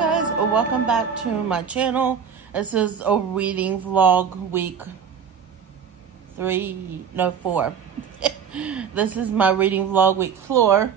Guys, welcome back to my channel. This is a reading vlog week 4. This is my reading vlog week 4.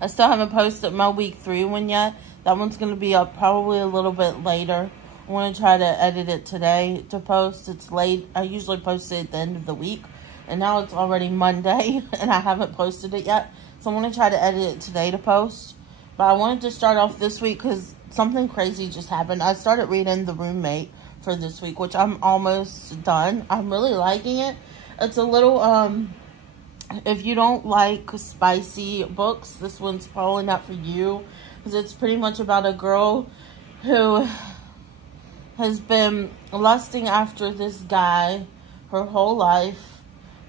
I still haven't posted my week 3 one yet. That one's going to be up probably a little bit later. I'm going to try to edit it today to post. It's late. I usually post it at the end of the week. And now it's already Monday and I haven't posted it yet. So I'm going to try to edit it today to post. But I wanted to start off this week because something crazy just happened. I started reading The Roommate for this week, which I'm almost done. I'm really liking it. It's a little, if you don't like spicy books, this one's probably not for you. Because it's pretty much about a girl who has been lusting after this guy her whole life.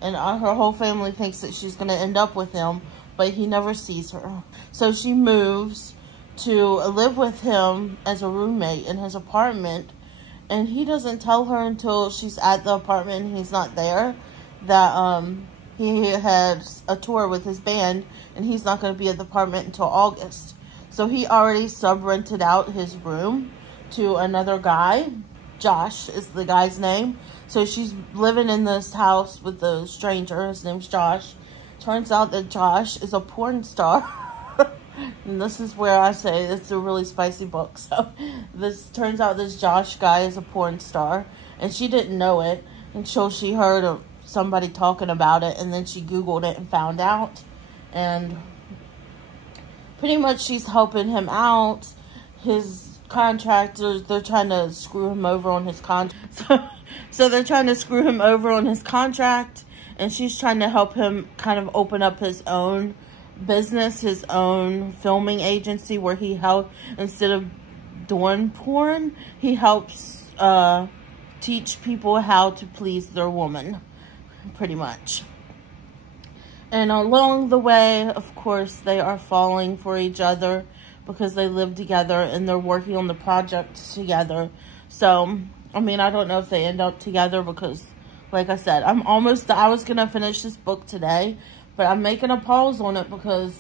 And her whole family thinks that she's going to end up with him. But he never sees her. So she moves to live with him as a roommate in his apartment. And he doesn't tell her until she's at the apartment and he's not there that he has a tour with his band and he's not going to be at the apartment until August. So he already sub-rented out his room to another guy. Josh is the guy's name. So she's living in this house with the stranger. His name's Josh. Turns out that Josh is a porn star. And this is where I say it's a really spicy book. So this turns out this Josh guy is a porn star. And she didn't know it until she heard of somebody talking about it. And then she Googled it and found out. And pretty much she's helping him out. His contractors, they're trying to screw him over on his contract. So they're trying to screw him over on his contract. And she's trying to help him kind of open up his own business, his own filming agency where he helps, instead of doing porn, he helps teach people how to please their woman, pretty much. And along the way, of course, they are falling for each other because they live together and they're working on the project together. So, I mean, I don't know if they end up together because, like I said, I was going to finish this book today, but I'm making a pause on it because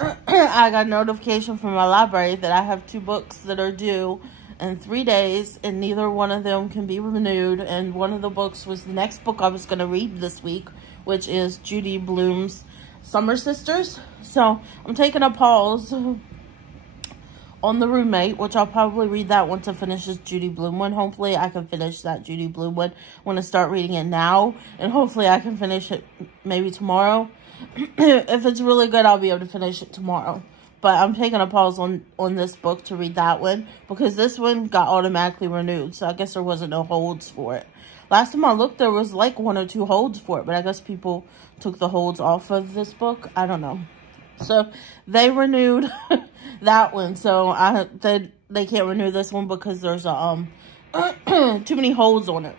I got a notification from my library that I have 2 books that are due in 3 days, and neither one of them can be renewed. And one of the books was the next book I was going to read this week, which is Judy Blume's Summer Sisters. So I'm taking a pause on The Roommate, which I'll probably read that once I finish this Judy Blume one. Hopefully I can finish that Judy Blume one. I'm going to start reading it now, and hopefully I can finish it maybe tomorrow. If it's really good, I'll be able to finish it tomorrow. But I'm taking a pause on this book to read that one, because this one got automatically renewed, so I guess there wasn't no holds for it. Last time I looked, there was like 1 or 2 holds for it, but I guess people took the holds off of this book. I don't know. So they renewed that one. So they can't renew this one because there's a too many holds on it.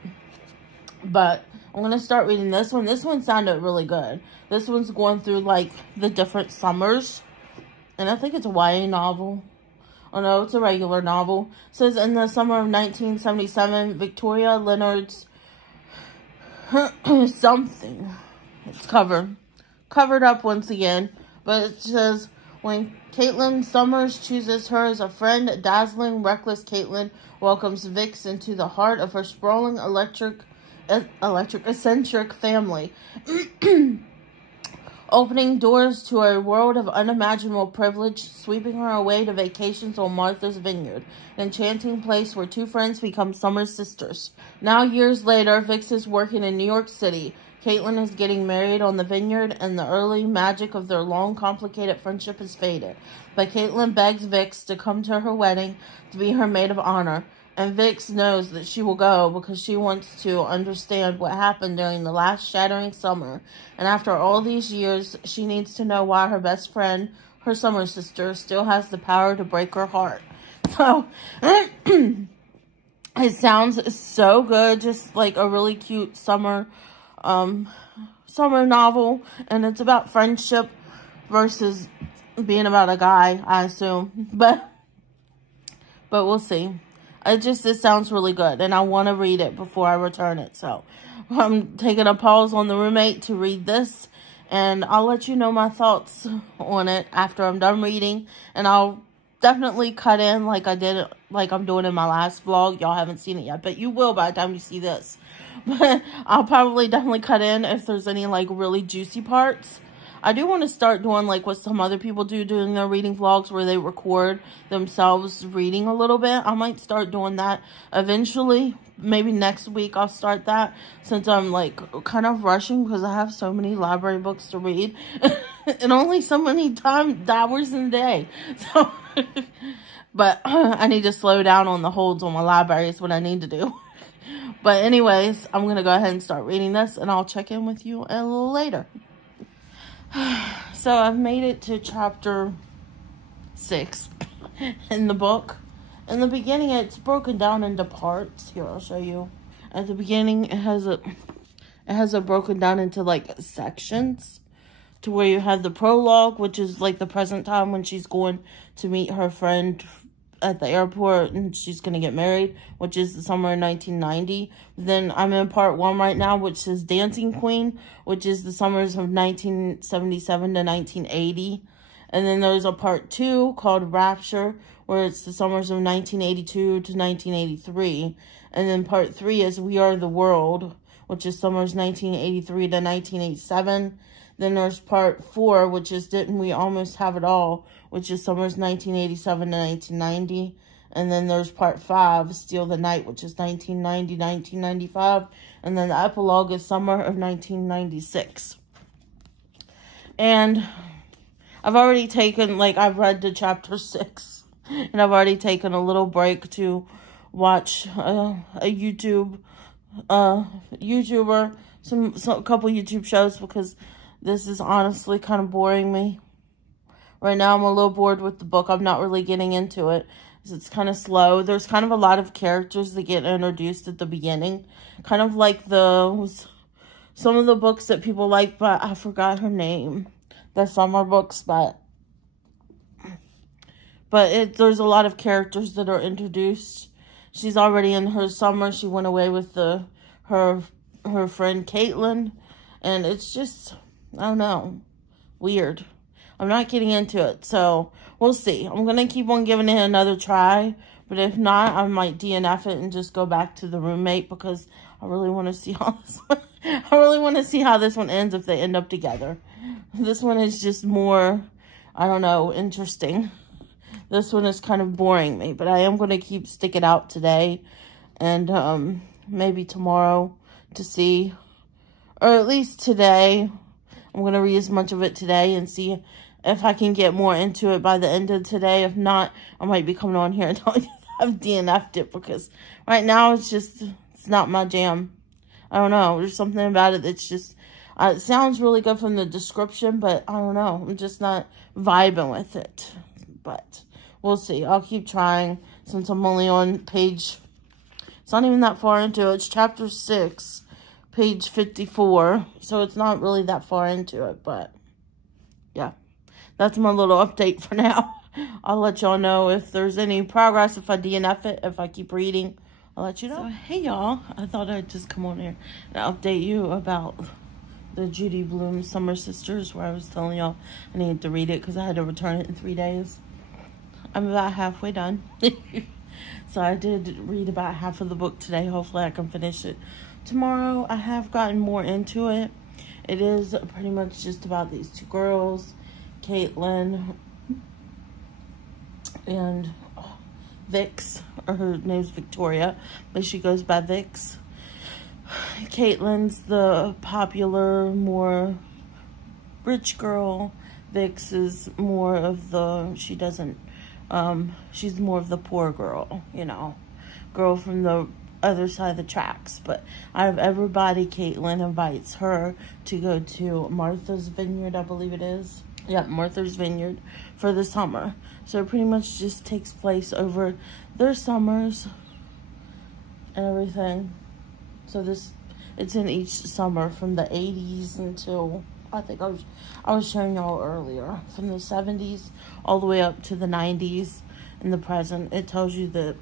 But I'm gonna start reading this one. This one sounded really good. This one's going through like the different summers, and I think it's a YA novel. Oh no, it's a regular novel. It says in the summer of 1977, Victoria Leonard's something. It's covered up once again. But it says, when Caitlin Summers chooses her as a friend, dazzling, reckless Caitlin welcomes Vix into the heart of her sprawling, eccentric family. Opening doors to a world of unimaginable privilege, sweeping her away to vacations on Martha's Vineyard, an enchanting place where 2 friends become summer sisters. Now, years later, Vix is working in New York City. Caitlin is getting married on the vineyard, and the early magic of their long, complicated friendship has faded. But Caitlin begs Vix to come to her wedding to be her maid of honor. And Vix knows that she will go because she wants to understand what happened during the last shattering summer. And after all these years, she needs to know why her best friend, her summer sister, still has the power to break her heart. So, it sounds so good. Just like a really cute summer novel, and it's about friendship versus being about a guy, I assume, but we'll see. It sounds really good, and I want to read it before I return it. So I'm taking a pause on The Roommate to read this, and I'll let you know my thoughts on it after I'm done reading, and I'll definitely cut in like I did, like I'm doing in my last vlog. Y'all haven't seen it yet, but you will by the time you see this. But I'll probably definitely cut in if there's any like really juicy parts. I do want to start doing like what some other people do doing their reading vlogs, where they record themselves reading a little bit. I might start doing that eventually. Maybe next week I'll start that, since I'm like kind of rushing because I have so many library books to read and only so many hours in a day. So, but I need to slow down on the holds on my library is what I need to do. But anyways, I'm going to go ahead and start reading this, and I'll check in with you a little later. So I've made it to chapter 6 in the book. In the beginning, it's broken down into parts. Here, I'll show you. At the beginning, it has it broken down into like sections, to where you have the prologue, which is like the present time when she's going to meet her friend at the airport and she's going to get married, which is the summer of 1990. Then I'm in part 1 right now, which says Dancing Queen, which is the summers of 1977 to 1980. And then there's a part 2 called Rapture, where it's the summers of 1982 to 1983. And then part 3 is We Are the World, which is summers 1983 to 1987. Then there's part 4, which is Didn't We Almost Have It All, which is summers 1987 to 1990. And then there's part 5, Steal the Night, which is 1990 to 1995. And then the epilogue is summer of 1996. And I've already taken, like, I've read to chapter 6. And I've already taken a little break to watch a YouTuber, a couple YouTube shows, because this is honestly kind of boring me. Right now, I'm a little bored with the book. I'm not really getting into it. It's kind of slow. There's kind of a lot of characters that get introduced at the beginning. Kind of like some of the books that people like, but I forgot her name. They're summer books, but there's a lot of characters that are introduced. She's already in her summer. She went away with her friend Caitlin, and it's just, I don't know, weird. I'm not getting into it, so we'll see. I'm going to keep on giving it another try, but if not, I might DNF it and just go back to the roommate, because I really want to see how this one, I really want to see how this one ends if they end up together. This one is just more, I don't know, interesting. This one is kind of boring me, but I am going to stick it out today and maybe tomorrow to see, or at least today. I'm going to read as much of it today and see if I can get more into it by the end of today. If not, I might be coming on here and telling you I've DNF'd it, because right now it's not my jam. I don't know. There's something about it that's just, it sounds really good from the description, but I don't know. I'm just not vibing with it. But we'll see. I'll keep trying, since I'm only on page, it's not even that far into it. It's chapter 6, page 54. So it's not really that far into it, but yeah. That's my little update for now. I'll let y'all know if there's any progress, if I DNF it, if I keep reading. I'll let you know. So, hey, y'all. I thought I'd just come on here and update you about the Judy Blume Summer Sisters, where I was telling y'all I needed to read it because I had to return it in 3 days. I'm about halfway done. So I did read about half of the book today. Hopefully I can finish it tomorrow. I have gotten more into it. It is pretty much just about these two girls, Caitlin and Vix, or her name's Victoria, but she goes by Vix. Caitlin's the popular, more rich girl. Vix is more of the, she's more of the poor girl, you know, girl from the other side of the tracks. But out of everybody, Caitlin invites her to go to Martha's Vineyard, I believe it is. Yeah, Martha's Vineyard for the summer. So it pretty much just takes place over their summers and everything. So it's in each summer from the 80s until, I think I was showing y'all earlier, from the 70s all the way up to the 90s in the present. It tells you that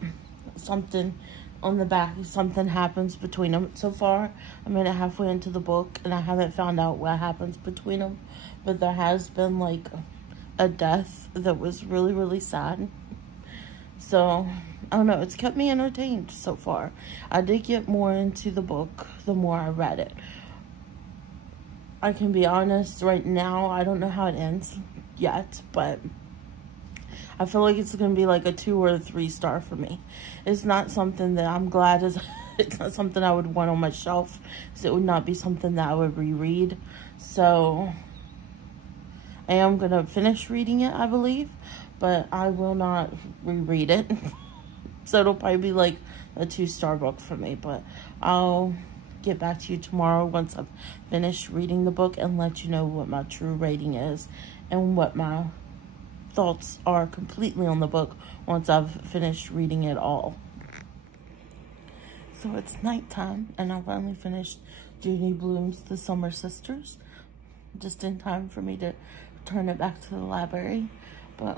something on the back, something happens between them. So far, I made it halfway into the book, and I haven't found out what happens between them. But there has been, like, a death that was really, really sad. So, I don't know. It's kept me entertained so far. I did get more into the book the more I read it. I can be honest, right now, I don't know how it ends yet, but I feel like it's going to be like a 2 or a 3 star for me. It's not something that I'm glad is, it's not something I would want on my shelf, because it would not be something that I would reread. So, I am going to finish reading it, I believe, but I will not reread it. So, it'll probably be like a 2-star book for me, but I'll get back to you tomorrow once I've finished reading the book and let you know what my true rating is and what my thoughts are completely on the book once I've finished reading it all. So it's nighttime and I finally finished Judy Blume's The Summer Sisters, just in time for me to turn it back to the library. But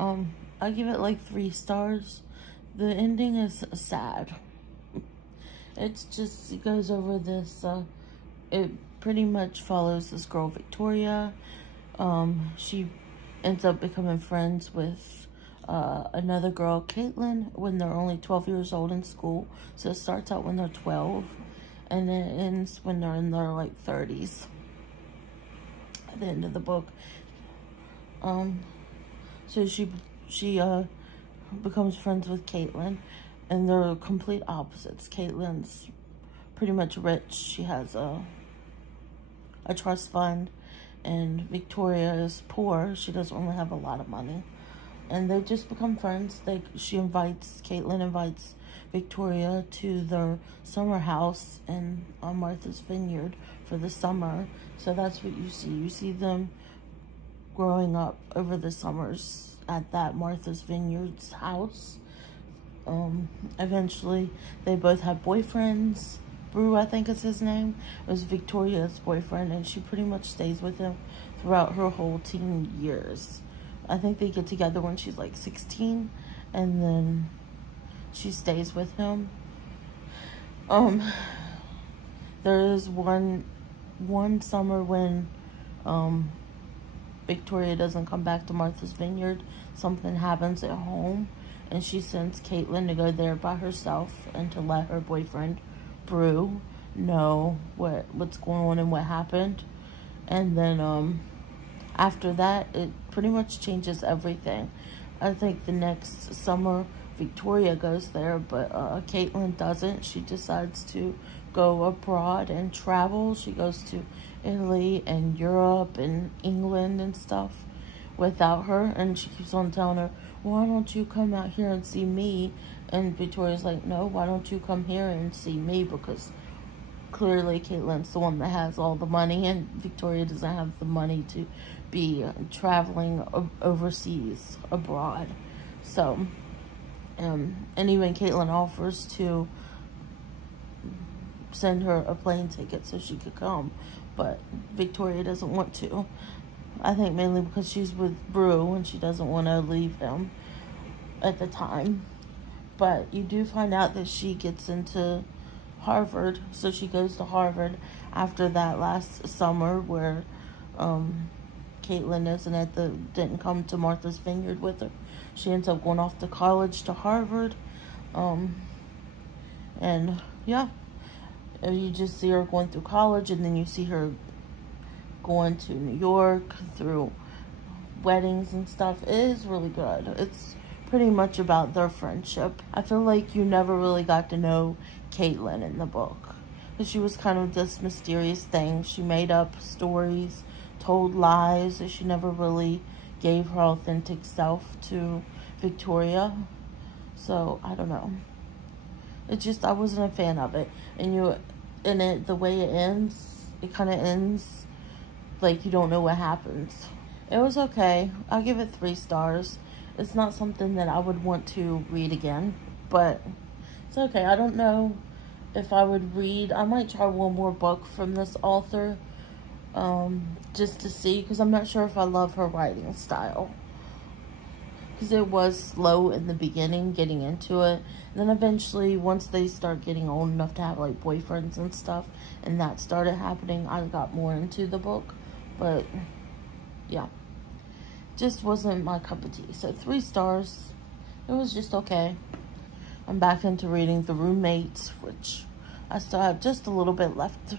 I give it like 3 stars. The ending is sad. It's just, it goes over this, it pretty much follows this girl, Victoria. She ends up becoming friends with another girl, Caitlin, when they're only 12 years old in school. So it starts out when they're 12, and then it ends when they're in their, like, 30s at the end of the book. So she becomes friends with Caitlin. And they're complete opposites. Caitlin's pretty much rich. She has a trust fund. And Victoria is poor. She doesn't really have a lot of money. And they just become friends. Caitlin invites Victoria to their summer house in Martha's Vineyard for the summer. So that's what you see. You see them growing up over the summers at that Martha's Vineyard's house. Eventually they both have boyfriends. Brew, I think is his name, was Victoria's boyfriend, and she pretty much stays with him throughout her whole teen years. I think they get together when she's like 16, and then she stays with him. There is one summer when Victoria doesn't come back to Martha's Vineyard. Something happens at home, and she sends Caitlin to go there by herself and to let her boyfriend, Brew, know what's going on and what happened. And then after that, it pretty much changes everything. I think the next summer, Victoria goes there, but Caitlin doesn't. She decides to go abroad and travel. She goes to Italy and Europe and England and stuff without her, and she keeps on telling her, why don't you come out here and see me? And Victoria's like, no, why don't you come here and see me? Because clearly Caitlin's the one that has all the money, and Victoria doesn't have the money to be traveling overseas, abroad. So, and even Caitlin offers to send her a plane ticket so she could come, but Victoria doesn't want to. I think mainly because she's with Brew and she doesn't want to leave him at the time. But you do find out that she gets into Harvard, so she goes to Harvard after that last summer where Caitlin didn't come to Martha's Vineyard with her. She ends up going off to college to Harvard. And yeah, you just see her going through college, and then you see her going to New York through weddings and stuff. It is really good. It's pretty much about their friendship. I feel like you never really got to know Caitlin in the book, because she was kind of this mysterious thing. She made up stories, told lies, and she never really gave her authentic self to Victoria. So I don't know. It just, I wasn't a fan of it. And the way it ends, it kind of ends like you don't know what happens. It was okay. I'll give it 3 stars. It's not something that I would want to read again, but it's okay. I don't know if I would read. I might try one more book from this author, just to see, because I'm not sure if I love her writing style. Because it was slow in the beginning, getting into it. And then eventually, once they start getting old enough to have like boyfriends and stuff, and that started happening, I got more into the book. But yeah, just wasn't my cup of tea. So 3 stars. It was just okay. I'm back into reading The Roommates, which I still have just a little bit left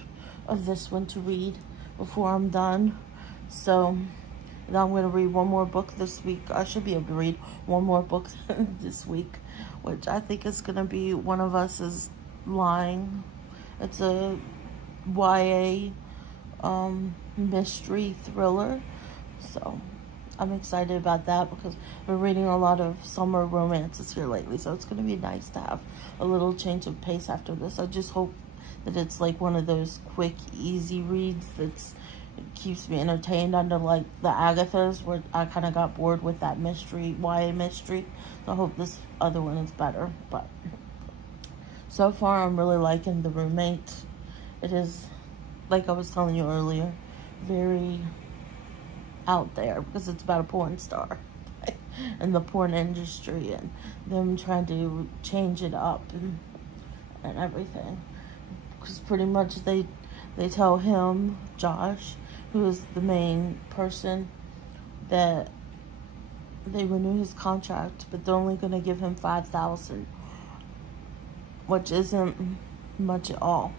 of this one to read before I'm done. So now I'm going to read one more book this week. I should be able to read one more book this week, which I think is going to be One of Us is Lying. It's a YA mystery thriller. So I'm excited about that because we're reading a lot of summer romances here lately. So it's going to be nice to have a little change of pace after this. I just hope that it's like one of those quick, easy reads that's keeps me entertained under like the Agathas, where I kind of got bored with that mystery, YA mystery. So I hope this other one is better. But so far I'm really liking The Roommate. It is, like I was telling you earlier, very out there because it's about a porn star and the porn industry and them trying to change it up and everything. Because pretty much they tell him, Josh, who is the main person, that they renew his contract, but they're only going to give him $5,000, which isn't much at all.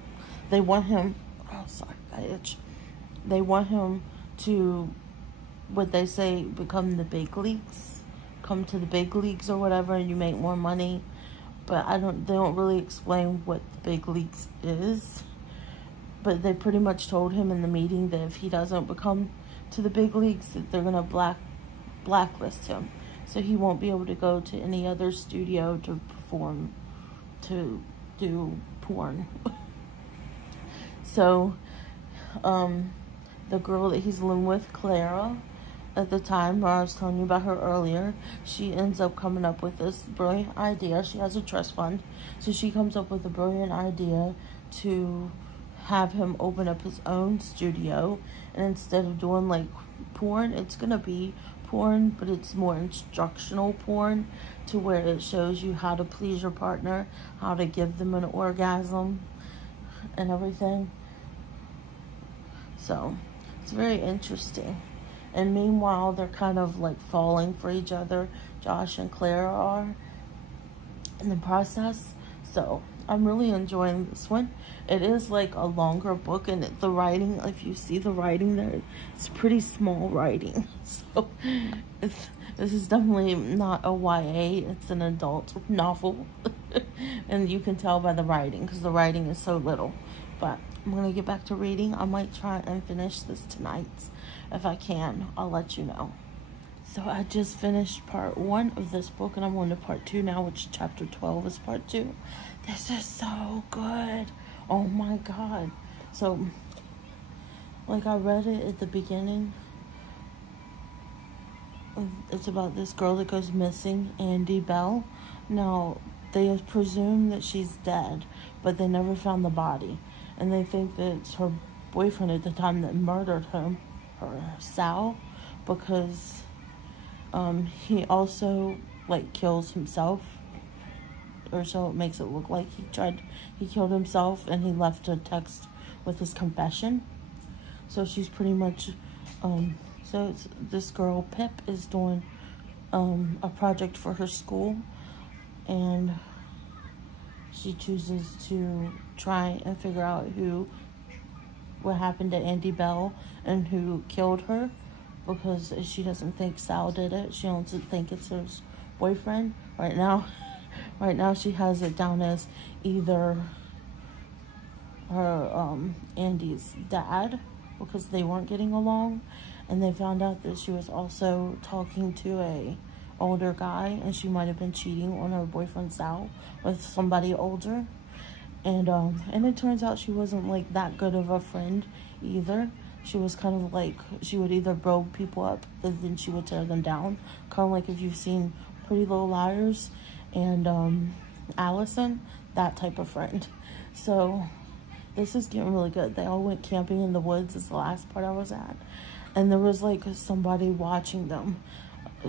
They want him, oh sorry, I itch. They want him to, what they say, become the big leagues, come to the big leagues or whatever, and you make more money. But they don't really explain what the big leagues is. But they pretty much told him in the meeting that if he doesn't become to the big leagues, that they're gonna blacklist him, so he won't be able to go to any other studio to perform, to do porn. So, the girl that he's living with, Clara, at the time, where I was telling you about her earlier, she ends up coming up with this brilliant idea. She has a trust fund, so she comes up with a brilliant idea to have him open up his own studio, and instead of doing like porn, it's gonna be porn, but it's more instructional porn, to where it shows you how to please your partner, how to give them an orgasm and everything. So it's very interesting. And meanwhile, they're kind of like falling for each other, Josh and Clara are, in the process. So I'm really enjoying this one. It is like a longer book, and the writing, if you see the writing there, it's pretty small writing. So this is definitely not a YA, it's an adult novel. And you can tell by the writing, because the writing is so little. But I'm going to get back to reading. I might try and finish this tonight. If I can, I'll let you know. So I just finished part 1 of this book, and I'm on to part 2 now, which chapter 12 is part 2. This is so good. Oh my god. So, like, I read it at the beginning. It's about this girl that goes missing, Andy Bell. Now, they presume that she's dead, but they never found the body. And they think that it's her boyfriend at the time that murdered her, Sal, because he also like kills himself, or so it makes it look like. He killed himself, and he left a text with his confession. So she's pretty much so this girl Pip is doing a project for her school, and she chooses to try and figure out what happened to Andy Bell and who killed her, because she doesn't think Sal did it. She doesn't think it's her boyfriend. Right now she has it down as either her Andy's dad, because they weren't getting along, and they found out that she was also talking to a older guy, and she might have been cheating on her boyfriend Sal with somebody older. And it turns out she wasn't like that good of a friend either. She was kind of like, she would either build people up, but then she would tear them down. Kind of like if you've seen Pretty Little Liars and Allison, that type of friend. So this is getting really good. They all went camping in the woods is the last part I was at. And there was like somebody watching them.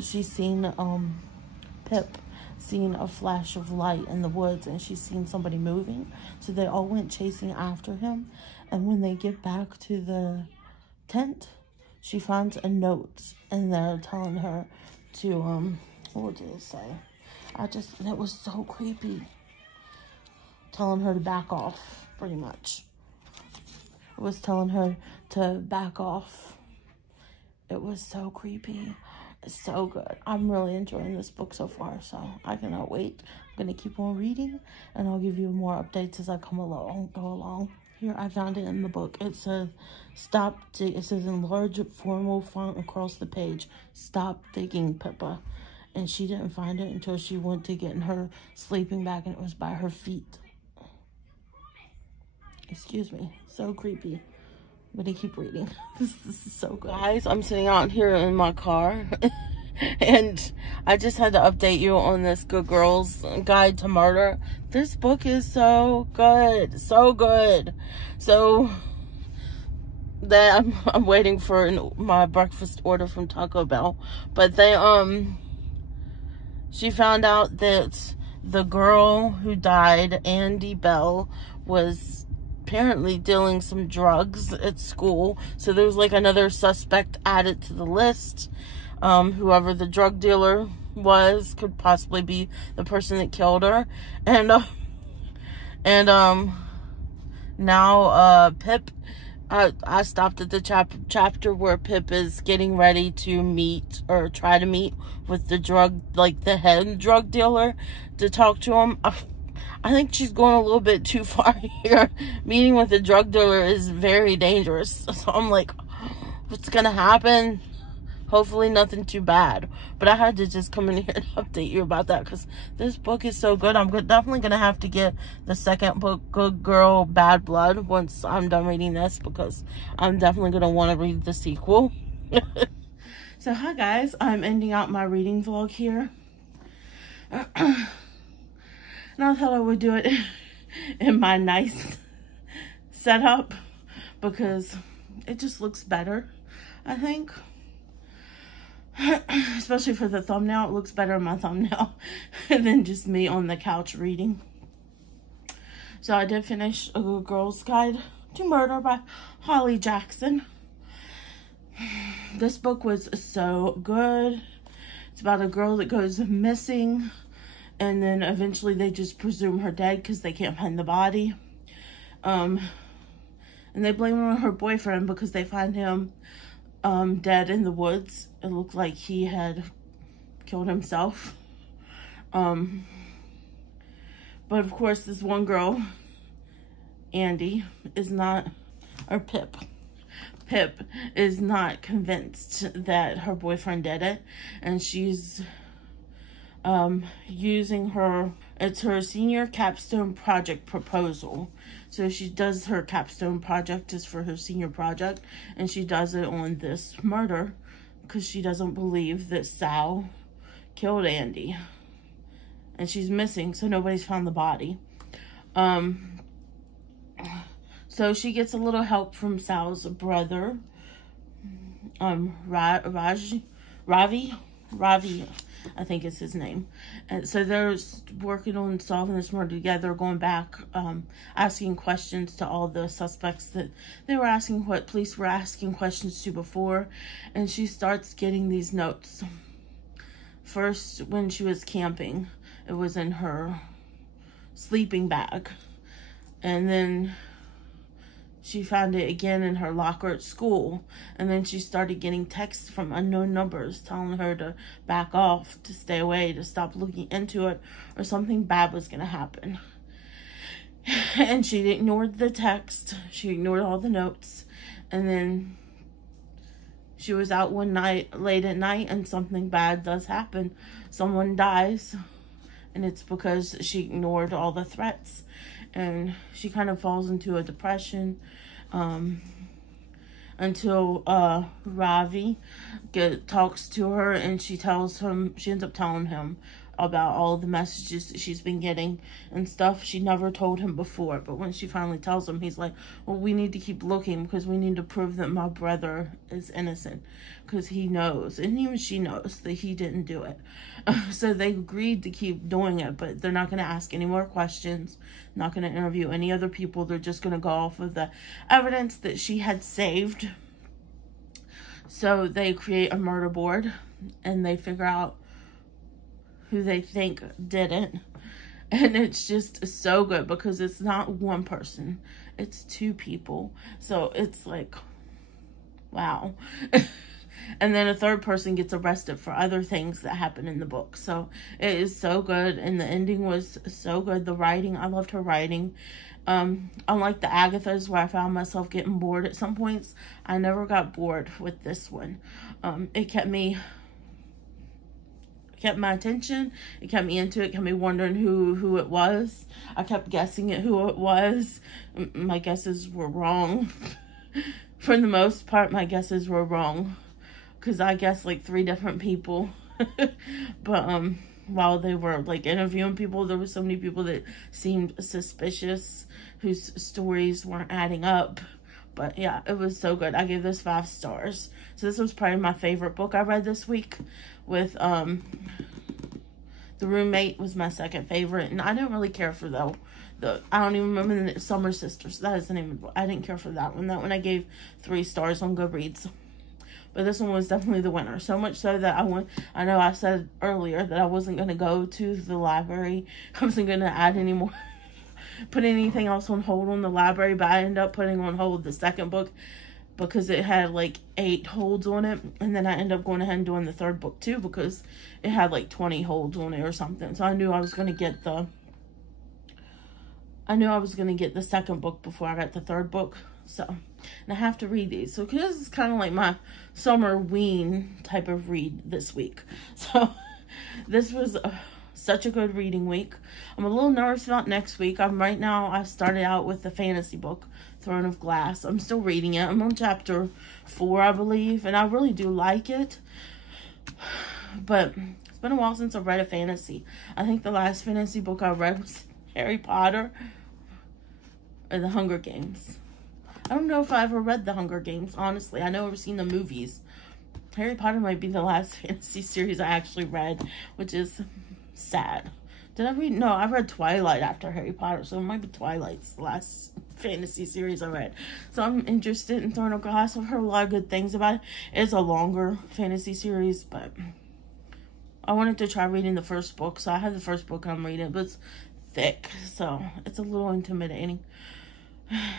She's seen, Pip seen a flash of light in the woods, and she's seen somebody moving. So they all went chasing after him. And when they get back to the tent, she finds a note, and they're telling her to, what did it say? That was so creepy. Telling her to back off, pretty much. It was telling her to back off. It was so creepy. It's so good. I'm really enjoying this book so far, so I cannot wait. I'm going to keep on reading, and I'll give you more updates as I go along. Here, I found it in the book. It says, it says in large formal font across the page, "Stop digging, Pippa." And she didn't find it until she went to get in her sleeping bag, and it was by her feet. Excuse me. So creepy. I'm gonna keep reading. This is so good. Guys, I'm sitting out here in my car. And I just had to update you on this Good Girls Guide to Murder. This book is so good. So good. So that I'm waiting for my breakfast order from Taco Bell. But she found out that the girl who died, Andy Bell, was apparently dealing some drugs at school. So there was like another suspect added to the list. Whoever the drug dealer was could possibly be the person that killed her. And now Pip, I stopped at the chapter where Pip is getting ready to meet, or try to meet, with the head drug dealer to talk to him. I think she's going a little bit too far here. Meeting with a drug dealer is very dangerous. So I'm like, what's gonna happen? Hopefully nothing too bad. But I had to just come in here and update you about that, because this book is so good. I'm definitely going to have to get the second book, Good Girl, Bad Blood, once I'm done reading this, because I'm definitely going to want to read the sequel. So, hi guys. I'm ending out my reading vlog here. And I thought I would do it in my nice setup, because it just looks better, I think. Especially for the thumbnail. It looks better in my thumbnail than just me on the couch reading. So I did finish A Good Girl's Guide to Murder by Holly Jackson. This book was so good. It's about a girl that goes missing, and then eventually they just presume her dead because they can't find the body. And they blame her on her boyfriend because they find him dead in the woods. It looked like he had killed himself. But of course, this one girl, Andy, is not, or Pip is not convinced that her boyfriend did it. And she's using it's her senior capstone project proposal. So she does her capstone project is for her senior project, and she does it on this murder because she doesn't believe that Sal killed Andy, and she's missing, so nobody's found the body. So she gets a little help from Sal's brother, Ravi, I think is his name. And so they're working on solving this murder together, going back, asking questions to all the suspects that they were asking, what police were asking questions to before. And she starts getting these notes. First, when she was camping, it was in her sleeping bag. And then she found it again in her locker at school. And then she started getting texts from unknown numbers telling her to back off, to stay away, to stop looking into it, or something bad was going to happen. And she ignored the text. She ignored all the notes. And then she was out one night, late at night, and something bad does happen. Someone dies. And it's because she ignored all the threats. And she kind of falls into a depression until Ravi talks to her, and she ends up telling him about all the messages that she's been getting and stuff she never told him before. But when she finally tells him, he's like, well, we need to keep looking because we need to prove that my brother is innocent, because he knows, and even she knows, that he didn't do it. So they agreed to keep doing it, but they're not going to ask any more questions, not going to interview any other people. They're just going to go off of the evidence that she had saved. So they create a murder board, and they figure out who they think did it. And it's just so good because it's not one person, it's two people. So it's like, wow. And then a third person gets arrested for other things that happen in the book. So it is so good. And the ending was so good. The writing, I loved her writing. Unlike the Agathas where I found myself getting bored at some points, I never got bored with this one. It kept my attention. It kept me into it. Kept me wondering who it was. I kept guessing at who it was. My guesses were wrong. For the most part, my guesses were wrong. Because I guessed like 3 different people. But while they were like interviewing people, there were so many people that seemed suspicious, whose stories weren't adding up. But yeah, it was so good. I gave this 5 stars. So this was probably my favorite book I read this week. With The Roommate was my second favorite. And I didn't really care for I don't even remember the Summer Sisters. That is the name of the book. I didn't care for that one. That one I gave 3 stars on Goodreads. But this one was definitely the winner. So much so that I know I said earlier that I wasn't going to go to the library. I wasn't going to add any more, put anything else on hold on the library. But I ended up putting on hold the second book because it had like 8 holds on it. And then I ended up going ahead and doing the third book too because it had like 20 holds on it or something. So I knew I was going to get the second book before I got the third book. So, and I have to read these. So, because this is kind of like my summer ween type of read this week. So, this was such a good reading week. I'm a little nervous about next week. Right now, I started out with the fantasy book, Throne of Glass. I'm still reading it. I'm on chapter 4, I believe. And I really do like it. But it's been a while since I've read a fantasy. I think the last fantasy book I read was Harry Potter or The Hunger Games. I don't know if I ever read The Hunger Games, honestly. I know I've seen the movies. Harry Potter might be the last fantasy series I actually read, which is sad. Did I read? No, I read Twilight after Harry Potter, so it might be Twilight's the last fantasy series I read. So I'm interested in Throne of Glass. I've heard a lot of good things about it. It's a longer fantasy series, but I wanted to try reading the first book, so I have the first book I'm reading, but it's thick, so it's a little intimidating.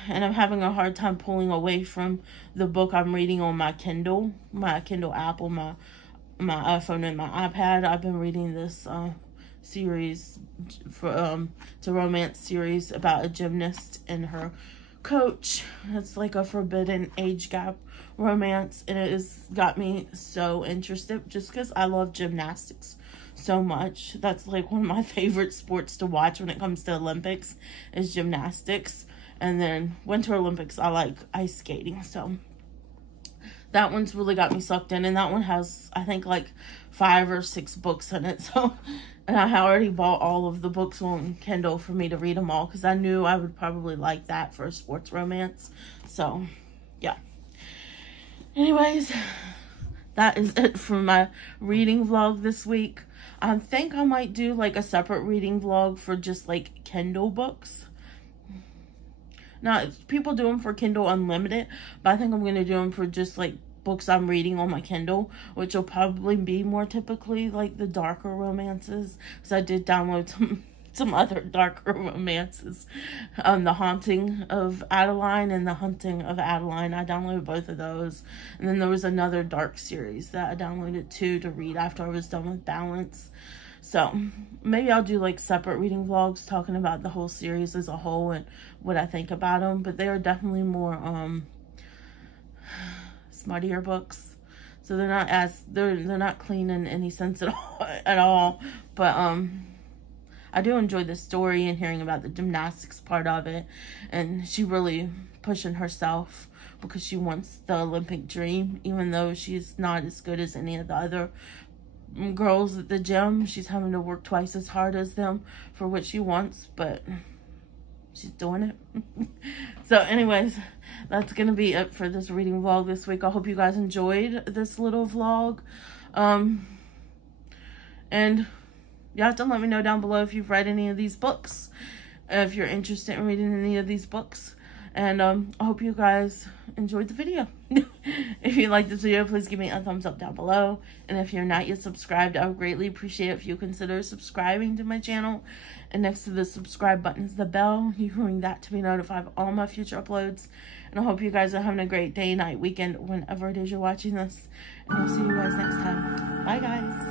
And I'm having a hard time pulling away from the book I'm reading on my Kindle app, on my iPhone and my iPad. I've been reading this series, it's a romance series about a gymnast and her coach. It's like a forbidden age gap romance, and it has got me so interested just because I love gymnastics so much. That's like one of my favorite sports to watch when it comes to Olympics is gymnastics. And then Winter Olympics, I like ice skating. So that one's really got me sucked in. And that one has, I think, like 5 or 6 books in it. So, and I already bought all of the books on Kindle for me to read them all. Because I knew I would probably like that for a sports romance. So, yeah. Anyways, that is it for my reading vlog this week. I think I might do like a separate reading vlog for just like Kindle books. Now, people do them for Kindle Unlimited, but I think I'm going to do them for just, like, books I'm reading on my Kindle, which will probably be more typically, like, the darker romances, because I did download some other darker romances. The Haunting of Adeline and The Hunting of Adeline. I downloaded both of those. And then there was another dark series that I downloaded, too, to read after I was done with Balance. So, maybe I'll do, like, separate reading vlogs talking about the whole series as a whole and what I think about them. But they are definitely more, smuttier books. So, they're not clean in any sense at all. But, I do enjoy the story and hearing about the gymnastics part of it. And she really pushing herself because she wants the Olympic dream, even though she's not as good as any of the other girls at the gym. She's having to work twice as hard as them for what she wants, but she's doing it. So anyways, that's gonna be it for this reading vlog this week. I hope you guys enjoyed this little vlog, and you have to let me know down below if you've read any of these books, if you're interested in reading any of these books. And I hope you guys enjoyed the video. If you liked this video, please give me a thumbs up down below. And if you're not yet subscribed, I would greatly appreciate it if you consider subscribing to my channel. And next to the subscribe button is the bell. You can ring that to be notified of all my future uploads. And I hope you guys are having a great day, night, weekend, whenever it is you're watching this. And I'll see you guys next time. Bye, guys.